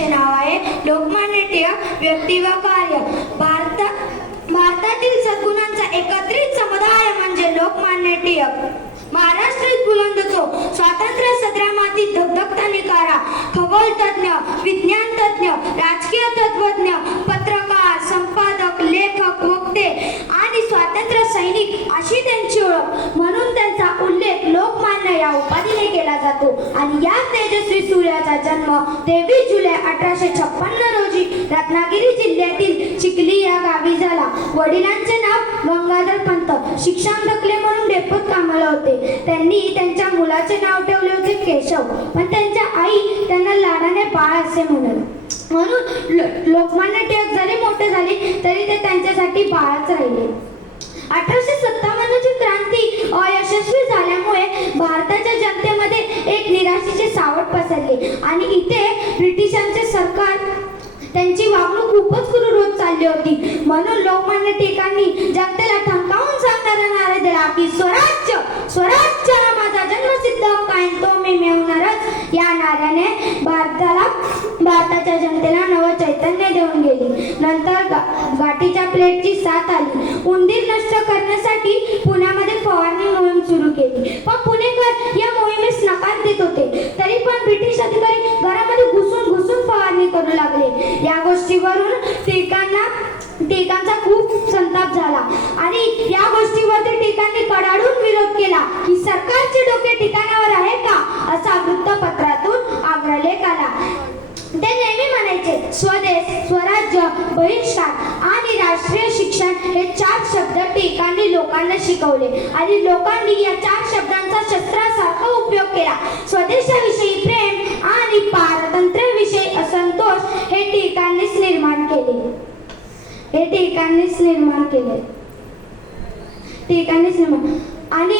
चे नाव आहे लोकमान्य टिळक व्यक्ती व कार्य भारता भारतातील सद्गुणांचा एकत्रित समुदाय म्हणजे लोकमान्य टिळक. महाराष्ट्रात बुलंदचो स्वातंत्र्य संग्रामातील धगधगता निकारा खगोलतज्ञ विज्ञान तज्ञ राजकीय तत्वज्ञ पत्रकार संपादक लेखक वक्ते आणि स्वातंत्र्य सैनिक अशी त्यांची ओळख. म्हणून त्यांचा उल्लेख लोकमान्य या उपाधीने केला जातो. आणि या तेजस्वी सूर्याचा जन्म तेवीस जुलै अठराशे छप्पन्न रोजी रत्नागिरी जिल्ह्यातील चिखली या गावी झाला. वडिलांचे नाव गंगाधर पंत. शिक्षण थकले म्हणून डेपोत कामाला होते. त्यांनी त्यांच्या मुलाचे नाव ठेवले होते केशव. पण त्यांच्या आई त्यांना लाडाने बाळ असे म्हणत. म्हणून लो- लोकमान्य टिळक जरी मोठे झाले तरी ते त्यांच्यासाठी बाळच राहिले. अठराशे निराशेचे पसरले. आणि इथे ब्रिटिशांचे सरकार त्यांची वागणूक खूपच क्रूर होत चालली होती. म्हणून लोकमान्य टिळकांनी जनतेला ठणकावून सांगणारा नारा दिला की स्वराज्य स्वराज्याला माझा जन्मसिद्ध हक्क आहे तो मी मिळवणारच. या नाऱ्याने भारताला भारताच्या जनतेला नवं चैतन्य देऊन गेली. नंतर गा- गाठीच्या प्लेटची साथ आली. उंदीर नष्ट करण्यासाठी पुण्यामध्ये फवारणी मोहीम सुरू केली. पण गोष्टीवरून टिळकांना टिळकांचा खूप संताप झाला. आणि या गोष्टीवरती टिळकांनी कडाडून विरोध केला. की सरकारचे डोके ठिकाणावर आहे का? असा वृत्तपत्रातून आग्रलेख आला. ते नेहमी म्हणायचे स्वदेश स्वराज्य बहिष्कार आणि राष्ट्रीय शिक्षण हे चार शब्द टिळकांनी लोकांना शिकवले. आणि लोकांनी या चार शब्दांचा शस्त्रासारखा उपयोग केला. स्वदेशाविषयी प्रेम आणि पारतंत्र्य असंतोष हे टिळकांनीच निर्माण केले हे टिळकांनीच निर्माण केले. टिळकांनीच निर्माण. आणि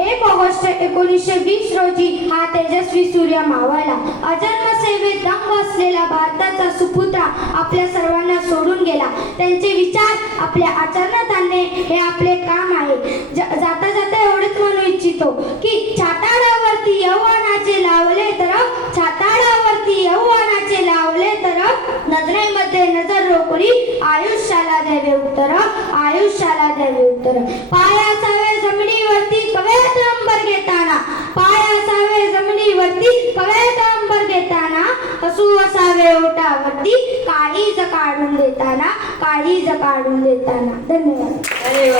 एक ऑगस्ट एकोणीसशे वीस रोजी हा तेजस्वी सूर्य मावळला. अजन्म सेवेत दंग असलेला भारताचा सुपुत्रा आपल्या सर्वांना सोडून गेला. त्यांचे विचार आपल्या आचरणात आणणे हे आपले काम आहे. जाता जाता एवढेच म्हणू इच्छितो नजरेमध्ये नजर रोखली आयुष्याला द्यावे उत्तर. आयुष्याला द्यावे उत्तर. पाय असावे जमिनीवरती पवित्र अंबर घेताना. पाय असावे जमिनीवरती पवित्र अंबर घेताना. हसू असावे ओटावरती काळीज काढून देताना. काळीज काढून देताना. धन्यवाद. अरे